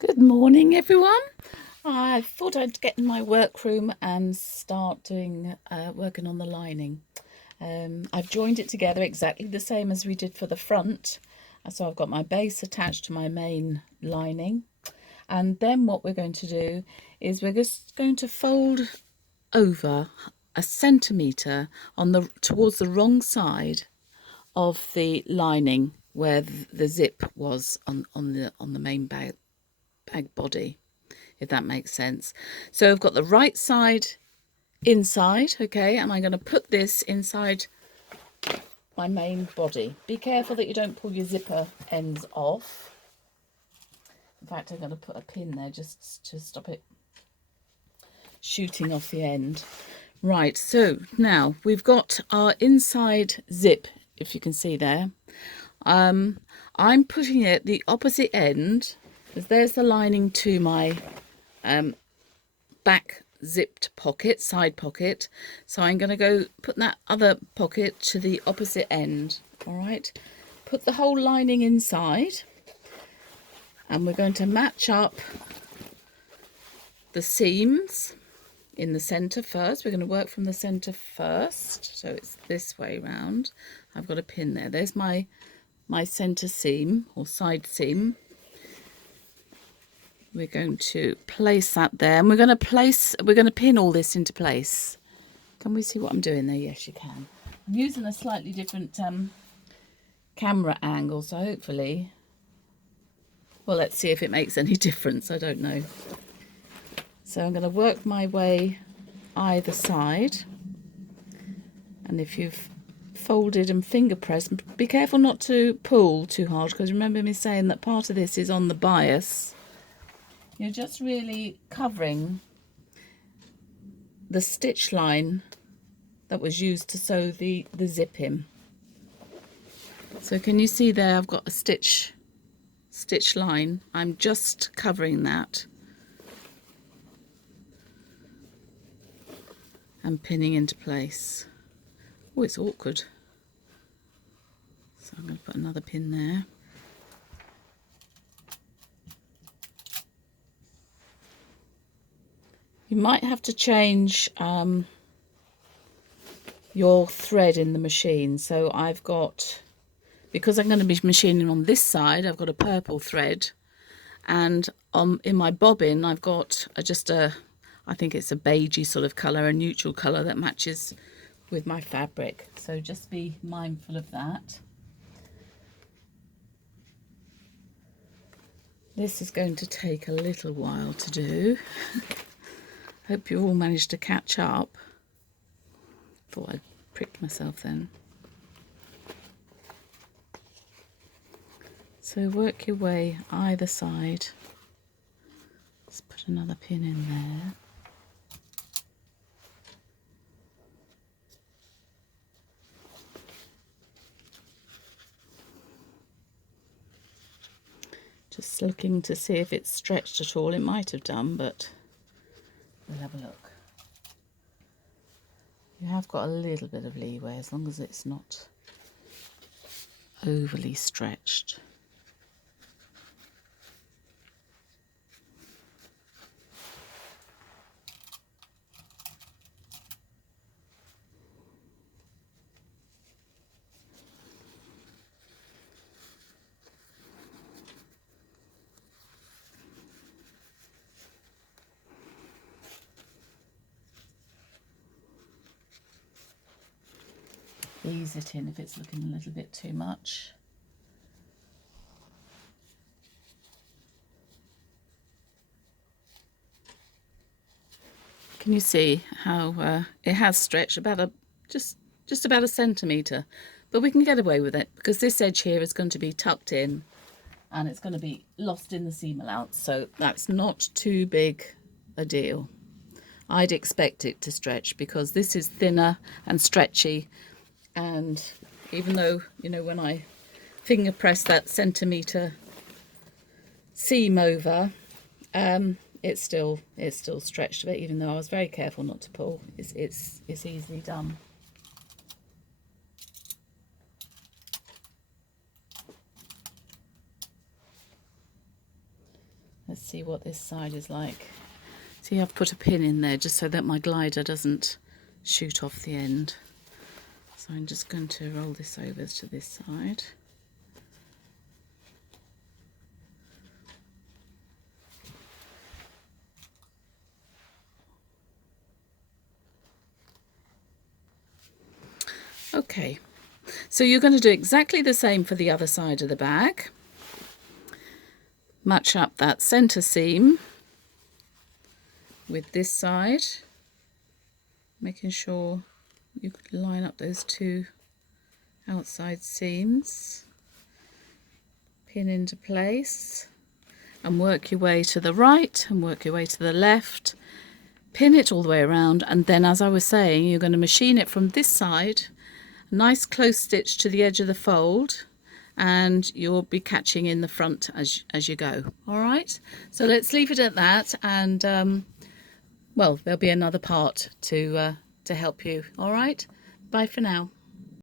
Good morning, everyone. I thought I'd get in my workroom and start doing working on the lining. I've joined it together exactly the same as we did for the front. So I've got my base attached to my main lining. And then what we're going to do is we're just going to fold over a centimetre on towards the wrong side of the lining where the zip was on the main bag body, if that makes sense. So I've got the right side inside, okay, and I'm going to put this inside my main body. Be careful that you don't pull your zipper ends off. In fact, I'm going to put a pin there just to stop it shooting off the end. Right, so now we've got our inside zip, if you can see there. I'm putting it the opposite end, because there's the lining to my back zipped pocket, side pocket. So I'm going to go put that other pocket to the opposite end. All right, put the whole lining inside, and we're going to match up the seams in the center first. We're going to work from the center first, so it's this way round. I've got a pin there. There's my center seam or side seam. We're going to place that there, and we're going to pin all this into place. Can we see what I'm doing there? Yes, you can. I'm using a slightly different camera angle, so hopefully, well, let's see if it makes any difference. I don't know. So I'm going to work my way either side, and if you've folded and finger pressed, be careful not to pull too hard, because remember me saying that part of this is on the bias. You're just really covering the stitch line that was used to sew the zip in. So can you see there I've got a stitch line. I'm just covering that and pinning into place. Oh, it's awkward. So I'm going to put another pin there. You might have to change your thread in the machine. So I've got, because I'm going to be machining on this side, I've got a purple thread, and in my bobbin I've got I think it's a beigey sort of colour, a neutral colour that matches with my fabric. So just be mindful of that. This is going to take a little while to do. Hope you all managed to catch up. Thought I'd pricked myself then. So work your way either side. Let's put another pin in there. Just looking to see if it's stretched at all. It might have done, but we'll have a look. You have got a little bit of leeway as long as it's not overly stretched. Ease it in if it's looking a little bit too much. Can you see how it has stretched about just about a centimetre, but we can get away with it because this edge here is going to be tucked in and it's going to be lost in the seam allowance, so that's not too big a deal. I'd expect it to stretch because this is thinner and stretchy, and even though, you know, when I finger press that centimetre seam over, it's still stretched a bit, even though I was very careful not to pull. It's easily done. Let's see what this side is like. See, I've put a pin in there just so that my glider doesn't shoot off the end. So I'm just going to roll this over to this side. Okay, so you're going to do exactly the same for the other side of the bag. Match up that center seam with this side, making sure you line up those two outside seams, pin into place, and work your way to the right and work your way to the left. Pin it all the way around, and then, as I was saying, you're going to machine it from this side, a nice close stitch to the edge of the fold, and you'll be catching in the front as you go. All right, so let's leave it at that, and well, there'll be another part to help you. All right, bye for now.